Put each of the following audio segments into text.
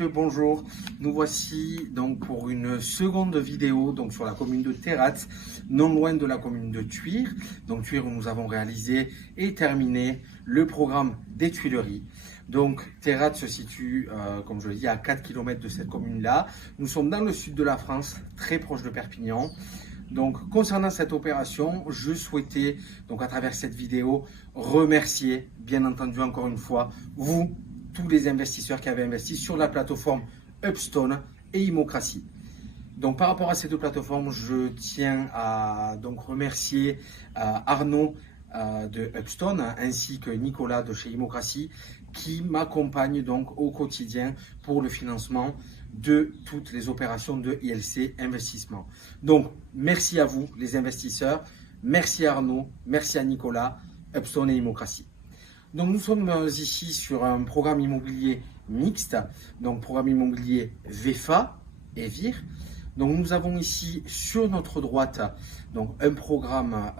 messieurs, bonjour. Nous voici donc pour une seconde vidéo donc sur la commune de Terrats, non loin de la commune de Thuir. Donc Thuir où nous avons réalisé et terminé le programme des Tuileries. Donc Terrats se situe, comme je le dis, à 4 km de cette commune-là. Nous sommes dans le sud de la France, très proche de Perpignan. Donc concernant cette opération, je souhaitais donc à travers cette vidéo remercier bien entendu encore une fois vous, tous les investisseurs qui avaient investi sur la plateforme Upstone et Immocracy. Donc par rapport à ces deux plateformes, je tiens à donc remercier Arnaud de Upstone ainsi que Nicolas de chez Immocracy qui m'accompagnent donc au quotidien pour le financement de toutes les opérations de ILC Investissement. Donc merci à vous les investisseurs, merci à Arnaud, merci à Nicolas, Upstone et Immocracy. Donc nous sommes ici sur un programme immobilier mixte, donc programme immobilier VEFA et VIR. Donc nous avons ici sur notre droite donc un programme,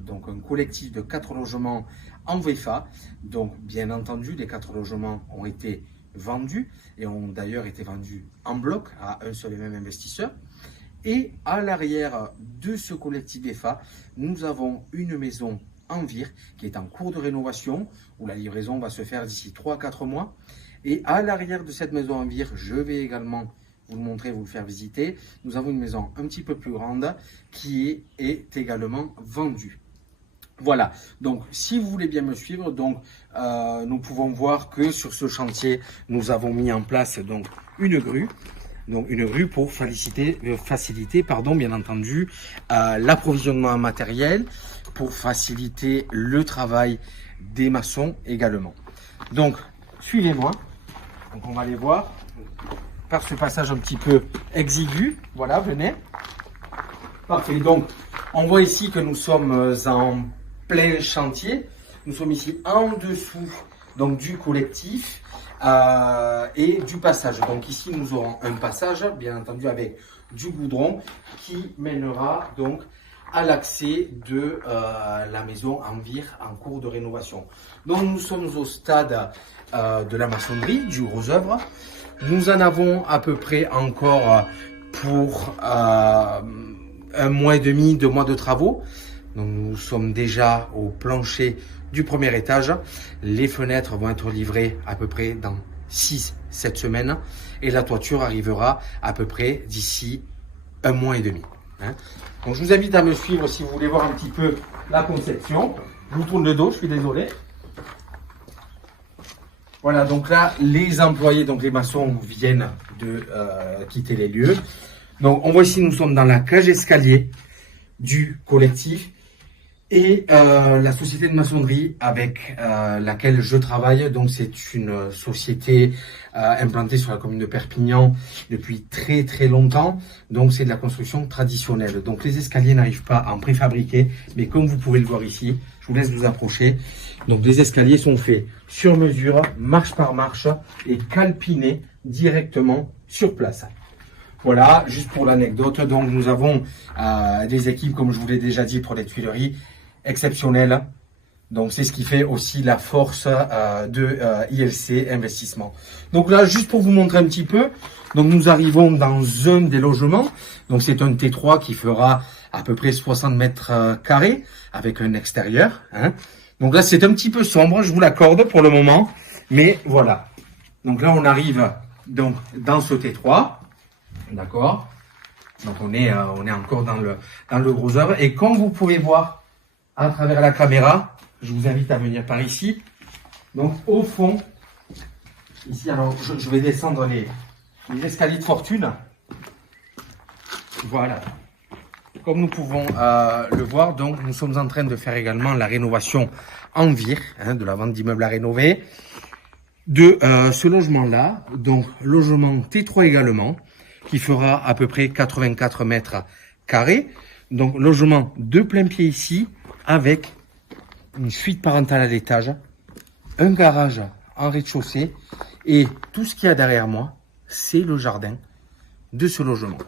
donc un collectif de 4 logements en VEFA. Donc bien entendu les 4 logements ont été vendus et ont d'ailleurs été vendus en bloc à un seul et même investisseur. Et à l'arrière de ce collectif VEFA, nous avons une maison en VIR qui est en cours de rénovation où la livraison va se faire d'ici 3 à 4 mois. Et à l'arrière de cette maison en VIR, je vais également vous le montrer, vous le faire visiter. Nous avons une maison un petit peu plus grande qui est également vendue. Voilà, donc si vous voulez bien me suivre, donc nous pouvons voir que sur ce chantier, nous avons mis en place donc une grue. Donc une grue pour faciliter bien entendu l'approvisionnement en matériel, pour faciliter le travail des maçons également. Donc suivez-moi, donc on va aller voir par ce passage un petit peu exigu. Voilà, venez. Parfait, donc on voit ici que nous sommes en plein chantier. Nous sommes ici en dessous donc du collectif et du passage. Donc ici nous aurons un passage bien entendu avec du goudron qui mènera donc à l'accès de la maison en VIR en cours de rénovation. Donc nous sommes au stade de la maçonnerie, du gros œuvre. Nous en avons à peu près encore pour 1 mois et demi, 2 mois de travaux. Donc nous sommes déjà au plancher du premier étage. Les fenêtres vont être livrées à peu près dans 6-7 semaines. Et la toiture arrivera à peu près d'ici 1 mois et demi. Donc je vous invite à me suivre si vous voulez voir un petit peu la conception. Je vous tourne le dos, je suis désolé. Voilà, donc là, les employés, donc les maçons viennent de quitter les lieux. Donc on voit ici, nous sommes dans la cage escalier du collectif et la société de maçonnerie avec laquelle je travaille. Donc c'est une société implantée sur la commune de Perpignan depuis très très longtemps. Donc c'est de la construction traditionnelle. Donc les escaliers n'arrivent pas en préfabriqué, mais comme vous pouvez le voir ici, je vous laisse vous approcher. Donc les escaliers sont faits sur mesure, marche par marche et calpinés directement sur place. Voilà, juste pour l'anecdote, donc nous avons des équipes, comme je vous l'ai déjà dit, pour les Tuileries, exceptionnelles. Donc c'est ce qui fait aussi la force de ILC Investissement. Donc là, juste pour vous montrer un petit peu, donc nous arrivons dans un des logements. Donc c'est un T3 qui fera à peu près 60 mètres carrés avec un extérieur. Donc là, c'est un petit peu sombre, je vous l'accorde pour le moment. Mais voilà. Donc là, on arrive donc dans ce T3. D'accord. Donc on est encore dans le gros œuvre. Et comme vous pouvez voir à travers la caméra, je vous invite à venir par ici. Donc au fond, ici, alors je vais descendre les escaliers de fortune. Voilà. Comme nous pouvons le voir, donc nous sommes en train de faire également la rénovation en VIR, de la vente d'immeubles à rénover, de ce logement-là, donc logement T3 également, qui fera à peu près 84 mètres carrés. Donc logement de plein pied ici, avec une suite parentale à l'étage, un garage en rez-de-chaussée, et tout ce qu'il y a derrière moi, c'est le jardin de ce logement.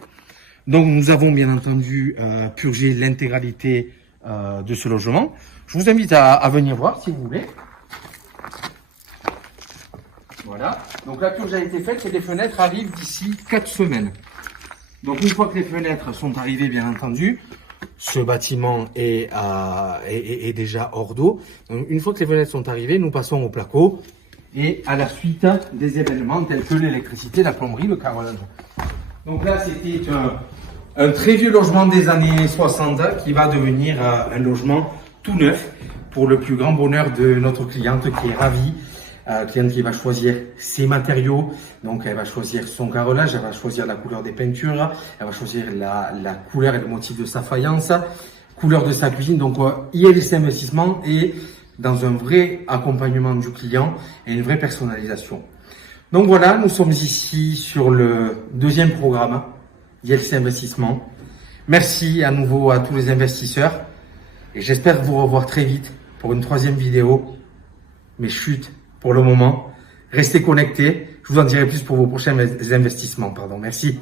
Donc nous avons bien entendu purgé l'intégralité de ce logement. Je vous invite à venir voir si vous voulez. Voilà. Donc la purge a été faite et les fenêtres arrivent d'ici 4 semaines. Donc une fois que les fenêtres sont arrivées, bien entendu, ce bâtiment est déjà hors d'eau. Donc une fois que les fenêtres sont arrivées, nous passons au placo et à la suite des événements tels que l'électricité, la plomberie, le carrelage. Donc là, c'était un très vieux logement des années 60 qui va devenir un logement tout neuf pour le plus grand bonheur de notre cliente qui est ravie. Cliente qui va choisir ses matériaux, donc elle va choisir son carrelage, elle va choisir la couleur des peintures, elle va choisir la couleur et le motif de sa faïence, couleur de sa cuisine. Donc ILC Investissement est dans un vrai accompagnement du client et une vraie personnalisation. Donc voilà, nous sommes ici sur le deuxième programme ILC Investissement. Merci à nouveau à tous les investisseurs et j'espère vous revoir très vite pour une troisième vidéo. Mais chut, pour le moment, restez connectés. Je vous en dirai plus pour vos prochains investissements. Merci.